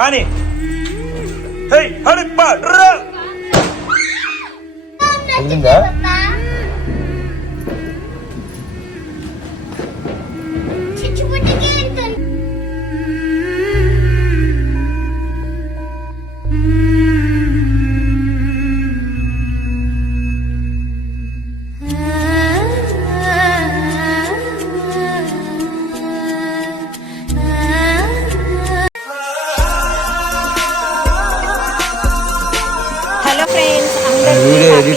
కానీ హే హరిప్ప డ్రా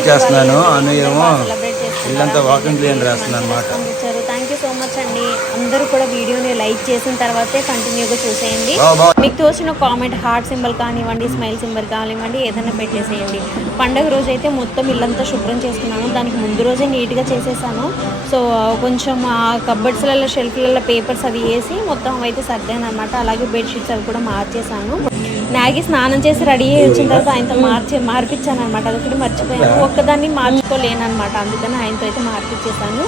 చేస్తున్నాను. అను ఏమో ఇల్లంతా వాకింగ్ క్లీన్ రాస్తున్నాను అనమాట థ్యాంక్ యూ సో మచ్ అండి. అందరూ కూడా వీడియోని లైక్ చేసిన తర్వాతే కంటిన్యూగా చూసేయండి. మీకు తోచిన కామెంట్ హార్ట్ సింబల్ కానివ్వండి స్మైల్ సింబల్ కానివ్వండి ఏదైనా పెట్టేసేయండి. పండగ రోజు అయితే మొత్తం ఇల్లంతా శుభ్రం చేసుకున్నాను. దానికి ముందు రోజే నీట్గా చేసేసాను. సో కొంచెం ఆ కబర్డ్స్లలో షెల్ఫ్లలో పేపర్స్ అవి వేసి మొత్తం అయితే సర్దాను అనమాట అలాగే బెడ్షీట్స్ అవి కూడా మార్చేసాను నాగి స్నానం చేసి రెడీ అయ్యి వచ్చిన తర్వాత ఆయనతో మార్చి మార్పించాను అనమాట అదొకటి మర్చిపోయాను. ఒక్కదాన్ని మార్చుకోలేను అనమాట అందుకని ఆయనతో అయితే మార్పించేసాను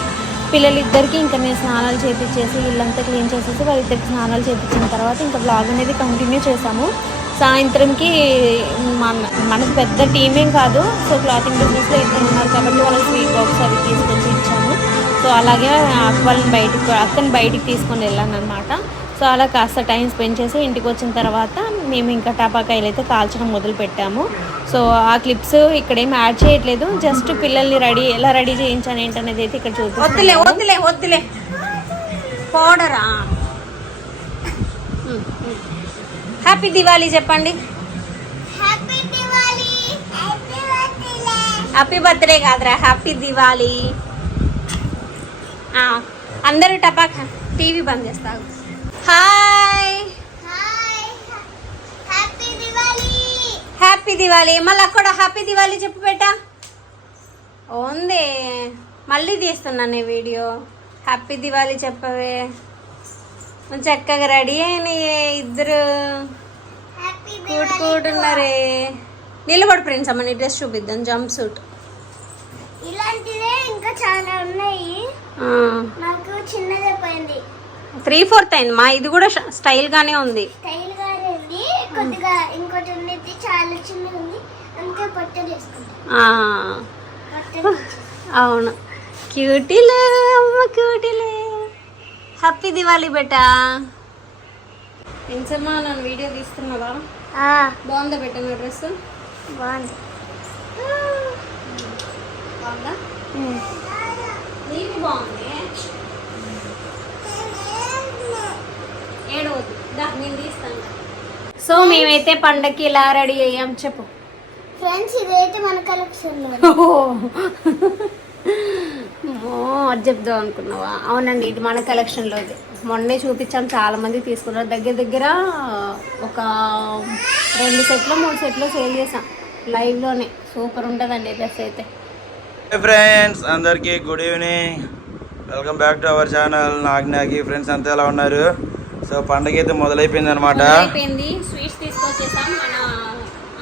పిల్లలిద్దరికి ఇంకా నేను స్నానాలు చేపించేసి ఇల్లంతా క్లీన్ చేసేసి వాళ్ళిద్దరికి స్నానాలు చేపించిన తర్వాత ఇంకా బ్లాగ్ అనేది కంటిన్యూ చేసాము సాయంత్రంకి మన మనకు పెద్ద టీమేం కాదు. సో క్లాతింగ్ బిజినెస్లో ఇద్దరు ఉన్నారు కాబట్టి వాళ్ళకి స్వీట్ బాక్స్ అవి తీసుకొచ్చి ఇచ్చాము. సో అలాగే అక్క వాళ్ళని బయటికి అక్కని బయటికి తీసుకొని వెళ్ళాను అనమాట సో అలా కాస్త టైం స్పెండ్ చేసి ఇంటికి వచ్చిన తర్వాత మేము ఇంకా టపాకాయలు అయితే కాల్చడం మొదలు పెట్టాము సో ఆ క్లిప్స్ ఇక్కడ ఏం యాడ్ చేయట్లేదు. జస్ట్ పిల్లల్ని రెడీ ఎలా రెడీ చేయించాను ఏంటనేది అయితే ఇక్కడ చూపిస్తాను పౌడరా? హ్యాపీ దివాళీ చెప్పండి. హ్యాపీ బర్త్డే కాదురా హ్యాపీ దివాళీ అందరూ టపాక్ టీవీ బంద్ చేస్తావు హాయ్ హ్యాపీ దివాళీ మళ్ళీ అక్కడ హ్యాపీ దివాళీ చెప్పు బేటా. ఉంది. మళ్ళీ తీస్తున్నాను ఈ వీడియో. హ్యాపీ దివాళీ చెప్పవే. చక్కగా రెడీ అయినాయే ఇద్దరు. కూటు కూటున్నారే నిలబడి ఫ్రెండ్స్ అమ్మ నీ డ్రెస్ చూపిద్దాం జంప్ సూట్. ఇలాంటివే ఇంకా చాలా ఉన్నాయి. నాకు చిన్నదే త్రీ ఫోర్త్ అయింది మా ఇది కూడా స్టైల్ గానే ఉంది. స్టైల్ గానే ఉంది. కొద్దిగా ఇంకోటి ఉన్నది. చాలా చిన్నగా ఉంది. అందుకే పొట్ట తీసుకుంటా ఆ, పొట్ట అవును. క్యూటీలే అమ్మ క్యూటీలే హ్యాపీ దివాళీ బేటా. ఎంచమ్మా నన్ను వీడియో తీస్తున్నావా? బాగుందా బెట్ట నా డ్రెస్ బాగుంది. బాగుందా? నీకు బాగుంది ఏడవద్దు దా నేను తీస్తాను సో మేమైతే పండక్కి ఇలా రెడీ అయ్యాం చెప్పు. ఫ్రెండ్స్ ఇదైతే మన కలెక్షన్లో. ఓ. అది చెప్దాం అనుకున్నావా? అవునండి ఇది మన కలెక్షన్లో ఇది. మొన్నే చూపించాం చాలా మంది తీసుకున్నారు. దగ్గర దగ్గర ఒక రెండు సెట్లు మూడు సెట్లు సేల్ చేసాం లైవ్లోనే సూపర్ ఉంటుందండి డ్రెస్ అయితే. ఫ్రెండ్స్ అందరికీ good evening welcome back to our channel Nag Nagi friends అంతా ఎలా ఉన్నారు? సో పండగ అయితే మొదలైపోయింది. అనమాట అయిపోయింది స్వీట్స్ తీసుకొచ్చేసాం. మన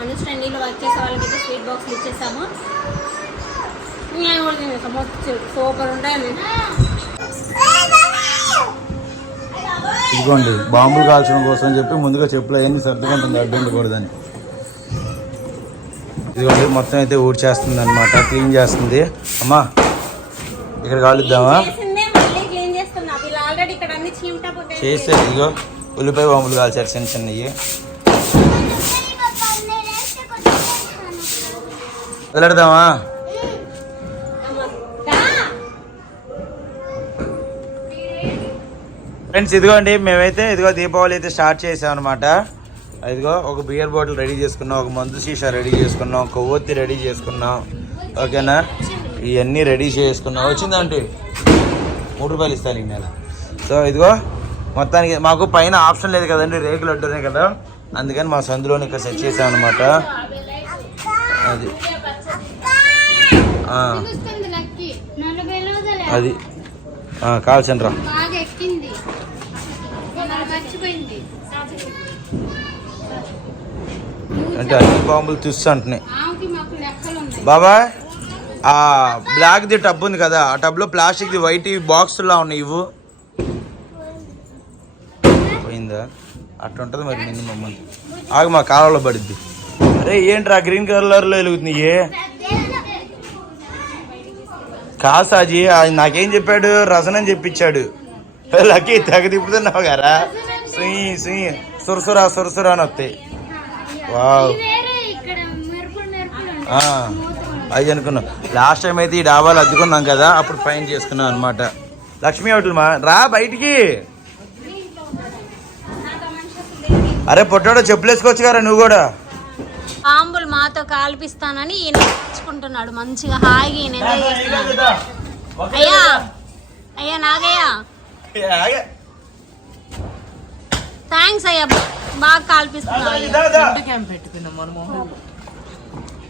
అనుస్టండీలో వర్క్ చేసే వాళ్ళకైతే స్వీట్ బాక్స్లు ఇచ్చేసాము. నేను కూడా తినేసాం మొత్తం సూపర్ ఉంటాయి ఇదిగోండి బాంబులు కాల్చడం కోసం చెప్పి ముందుగా చెప్పులు అవన్నీ సర్దుకుంటుంది అడ్డు ఉండకూడదని ఇదిగోండి మొత్తం అయితే ఊడ్చేస్తుంది అనమాట క్లీన్ చేస్తుంది. అమ్మా ఇక్కడ కాలుద్దామా? చేసిందే ఇదిగో ఉల్లిపాయ బాంబులు కాల్చారు చిన్న చిన్నవి. వదిలేడదామా ఫ్రెండ్స్ ఇదిగోండి మేమైతే ఇదిగో దీపావళి అయితే స్టార్ట్ చేసాం అనమాట ఇదిగో ఒక బియర్ బాటిల్ రెడీ చేసుకున్నాం ఒక మందు సీసా రెడీ చేసుకున్నాం కొవ్వొత్తి రెడీ చేసుకున్నాం. ఓకేనా? ఇవన్నీ రెడీ చేసుకున్నాం. వచ్చిందంటే మూడు రూపాయలు ఇస్తాను ఈ నెల. సో ఇదిగో మొత్తానికి మాకు పైన ఆప్షన్ లేదు కదండి రేకులు అడ్డునే కదా. అందుకని మా సందులోని ఇక్కడ సెట్ చేసాం అనమాట అది. అది. కాల్చండి రా అంటే అన్ని బాంబులు తుస్సు అంటున్నాయి. బాబా ఆ బ్లాక్ ది టబ్ ఉంది కదా ఆ టబ్లో ప్లాస్టిక్ ది వైట్ బాక్స్లా ఉన్నాయి ఇవ్వు. పోయిందా? అట్లా ఉంటుంది మరి మినిమం ఆగు మా కాలంలో పడుద్ది. అరే ఏంట్రా గ్రీన్ కలర్లో వెలుగుతున్నాయి కాదు సాజీ ఆయన నాకేం చెప్పాడు? రసన్ అని చెప్పించాడు. లక్కీ తెగ తిప్పుతున్నావు గారా సుయి సుయి సురసురా సురసురా అని వస్తాయి. వావ్. అది అనుకున్నాం. లాస్ట్ టైం అయితే ఈ డాబాలు అద్దుకున్నాం కదా అప్పుడు ఫైన్ చేసుకున్నాం అనమాట లక్ష్మీ హోటల్ మా రా బయటికి. అరే పొట్టాడో చెప్పులేసుకోవచ్చు కదా నువ్వు కూడా. ఆంబులు మాతో కాల్పిస్తానని ఈయన తెచ్చుకుంటున్నాడు మంచిగా హాయిగా ఈయన ఎంజాయ్ చేస్తున్నాడు. అయ్యా అయ్యా నాగయ్యా. థ్యాంక్స్ అయ్యా. బాగా కాల్పిస్తున్నావు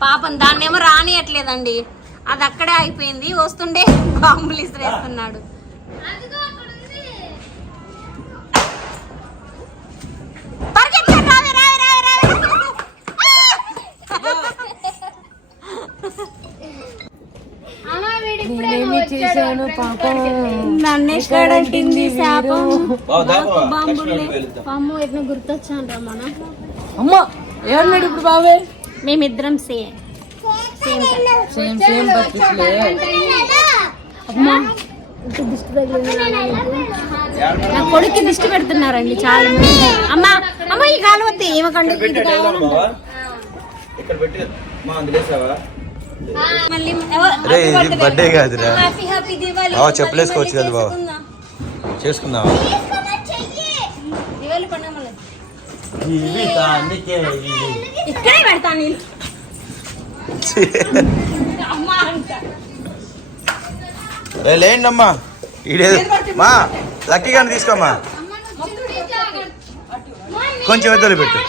పాపం దాన్నేమో రానియట్లేదండి. అది అక్కడే అయిపోయింది. వస్తుండే బాంబులు ఇసిరేస్తున్నాడు. ఇప్పుడే నన్ను ఎక్కడంటింది శాపం? పాము ఎట్లా గుర్తొచ్చాను రా మన. అమ్మా ఏమన్నాడు ఇప్పుడు బాబాయ్ మేమిద్దరం సేమ్. సేమ్ సేమ్ అమ్మా నా కొడుక్కి దిష్టి పెడుతున్నారండి చాలా మంది. అమ్మా అమ్మ ఈ కాలు వద్దు ఏమకండి. ఇక్కడ పెట్టి మా రే ఇది బర్త్డే కాదురా. బావ చెప్పులేసుకోవచ్చు కదా బావ. పండుగ మళ్ళీ. ఇక్కడే పెడతాను లేండమ్మా ఈడేది మా లక్కీ గాని తీసుకోమ్మా. కొంచెం ఎదురు పెట్టు.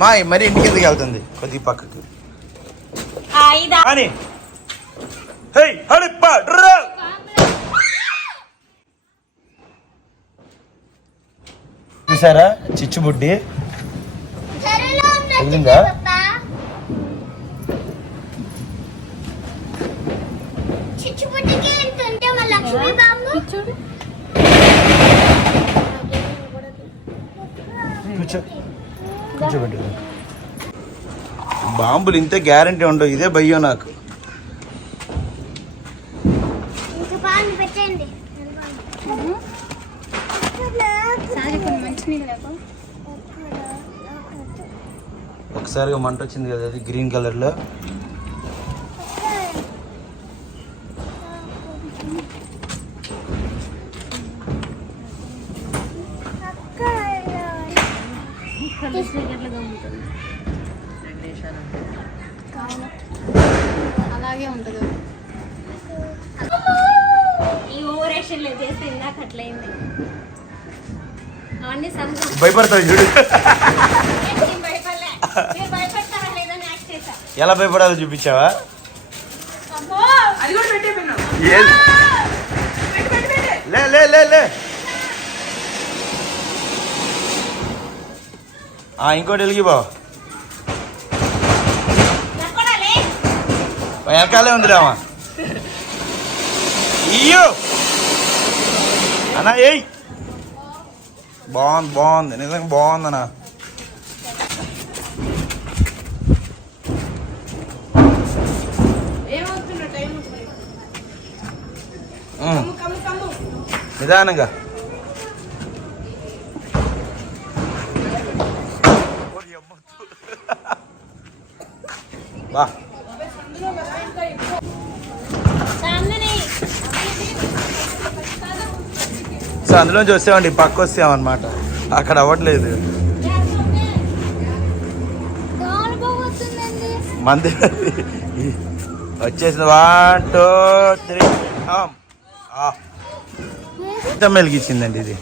మా మరి ఇంటికి ఎందుకు వెళ్తుంది? కొద్దిగా పక్కకి. ఇదా అని హే హడిప్ప డ్రా చూసారా? చిచ్చుబుడ్డి సరేలో ఉన్నట్టు తగిలిందా పాపా చిచ్చుపుట్టికి ఎంత ఉంటే మా లక్ష్మీ బాబు కూర్చో కూర్చోబెట్టు బాంబులు ఇంతే గ్యారంటీ ఉండవు. ఇదే భయ్యం నాకు. ఒకసారిగా మంట వచ్చింది కదా అది గ్రీన్ కలర్లో అలాగే ఉంటుంది ఈ ఓవర్ యాక్షన్ లేదు చేస్తే ఇందాక అట్లయింది. అవన్నీ సహజం భయపడతావు చూడు. నేను భయపడలే? మీరు భయపడతారా లేదని యాక్ట్ చేశా. ఎలా భయపడాలో చూపించావా? అబ్బో! అది కూడా పెట్టే పిన్నాం. ఏది లే లే లే లే. ఆ, ఇంకోటి వెలిగి బావ వెనకాలే ఉంది రామా ఇయ్యో! అన్నా ఏయ్ బాగుంది బాగుంది నిజంగా బాగుందన్నా ఏమవుతున్నా టైం ఉమ్, కమ్ము కమ్ము నిదానంగా బా అందులోంచి వచ్చామండి పక్క వస్తామన్నమాట అక్కడ అవ్వట్లేదు. మంది వచ్చేసింది. వన్ టూ త్రీ ఎంత మెలిగించిందండి ఇది?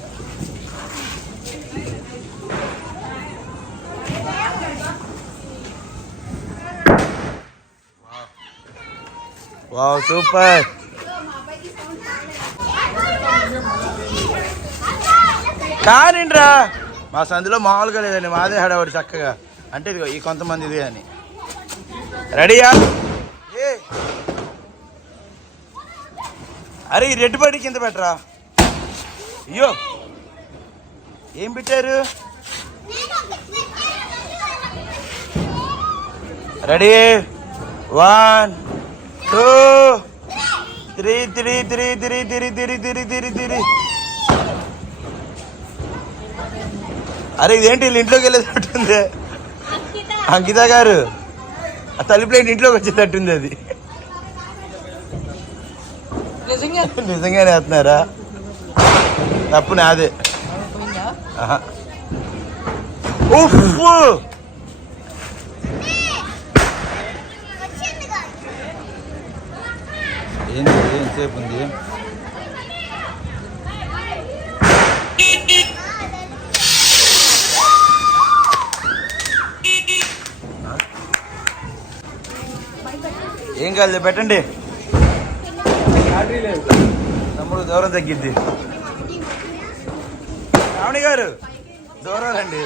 వావ్ సూపర్ కానిరా మా సందులో మామూలుగా లేదండి మాదే హడావాడు చక్కగా. అంటే ఇదిగో ఈ కొంతమంది ఇది అని. రెడీయా? అరే ఈ రెడ్ బడి కింద పెట్టరా? అయ్యో. ఏం పెట్టారు? Ready? One two three three three three three three three three three. అరే ఇదేంటి వీళ్ళు ఇంట్లోకి వెళ్ళేటట్టుంది? అంకిత. గారు ఆ తలుపులేంటి ఇంట్లోకి వచ్చేటట్టుంది అది. నిజంగా? నిజంగానే వేస్తున్నారా? తప్పు నాదే. ఉఫ్ ఏంది ఎంతసేపు ఉంది? ఏం కాదు పెట్టండి. తమ్ముడు దూరం తగ్గిద్ది. రావణి గారు దూరం రండి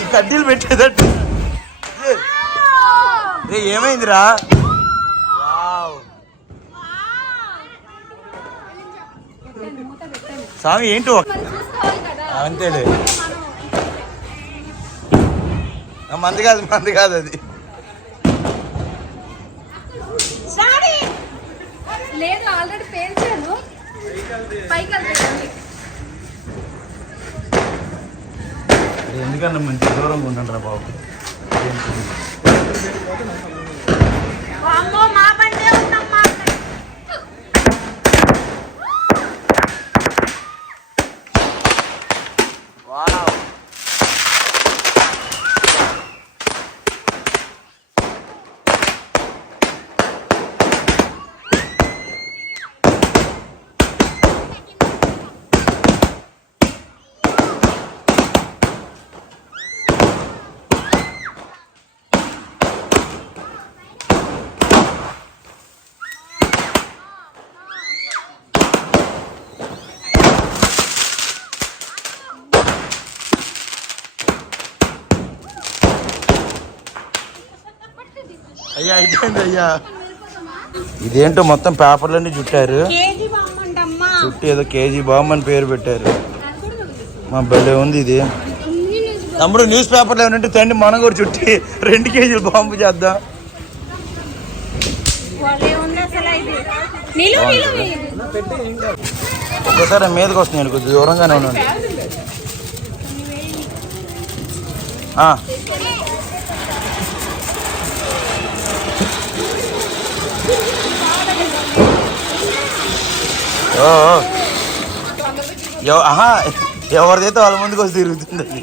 ఈ కడ్డీలు పెట్టేదట్టు రే ఏమైందిరా? వావ్. స్వామి ఏంటి అంతేలే. మంది కాదు మంది కాదు అది. లేదు ఆల్రెడీ పేల్చాను. పైకి వెళ్తాను ఎందుకన్నా మంచి దూరంగా ఉండండి రా బాబు. అమ్మో మా బండే ఉందమ్మా అయ్యా అయిపోయింది అయ్యా. ఇదేంటో మొత్తం పేపర్లన్నీ చుట్టారు. చుట్టి ఏదో కేజీ బాంబు అని పేరు పెట్టారు. మా భలే ఉంది ఇది. తమ్ముడు న్యూస్ పేపర్లో ఏమంటే తండ్రి మనం కూడా చుట్టి రెండు కేజీలు బాంబు చేద్దాం. ఒకసారి మీదకి వస్తున్నాను కొద్దిగా దూరంగానే ఉన్నాను. ఆహా ఎవరిదైతే వాళ్ళ ముందుకు వచ్చి తిరుగుతుంది అది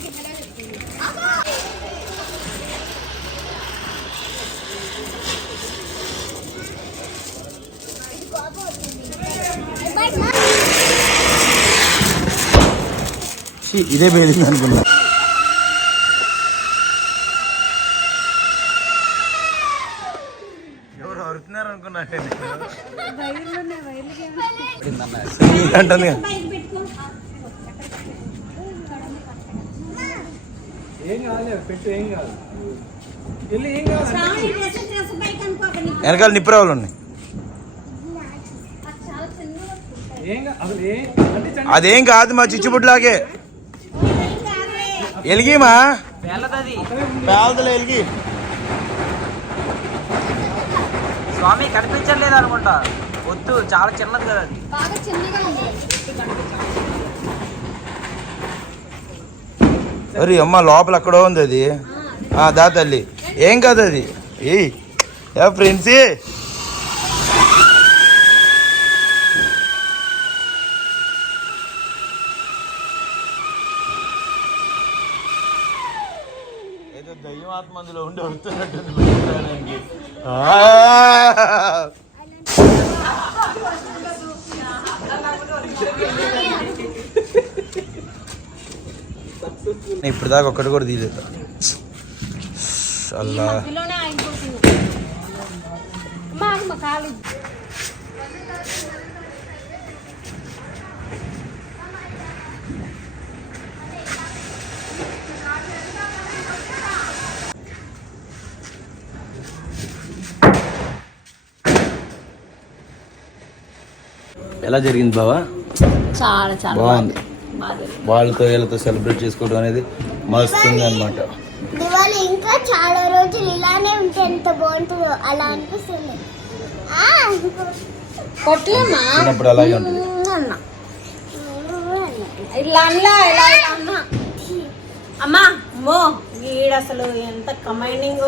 ఇదే పేలింది అనుకున్నా. కదా. వెనకాల నిప్పురావులు ఉన్నాయి? అదేం కాదు మా చిచ్చుబుడ్లాగే. ఎలిగిమా? ఎలిగి. స్వామి కనిపించట్లేదు అనుకుంటా. వద్దు చాలా చిన్నది కదా అది. అరే అమ్మ లోపల ఎక్కడో ఉంది అది. ఆ, దా తల్లి. ఏం కాదు అది? ఏయ్ ఏ ఫ్రెండ్స్? ఏదో దయ్యం ఆత్మ అందులో ఉండి వస్తున్నట్టుంది బయటికి. ఆ! నేను ఇప్పుడు దాకా ఒక్కటి కూడా తీయలేదు. అల్లా. ఎలా జరిగింది బావా? చాలా చాలా బాగుంది. బాగా వాళ్ళతో వీళ్ళతో సెలబ్రేట్ చేసుకోవడం అనేది మస్తుంది అనమాట దివాళి ఇంకా చాలా రోజులు ఇలానే ఉంటే ఎంత బాగుంటుందో అలా అనిపిస్తుంది. చిన్నప్పుడు అలాగే ఉంటుంది. అన్న. ఇలా అన్నా ఇలా అమ్మా మో ఈడ అసలు ఎంత కమైనింగ్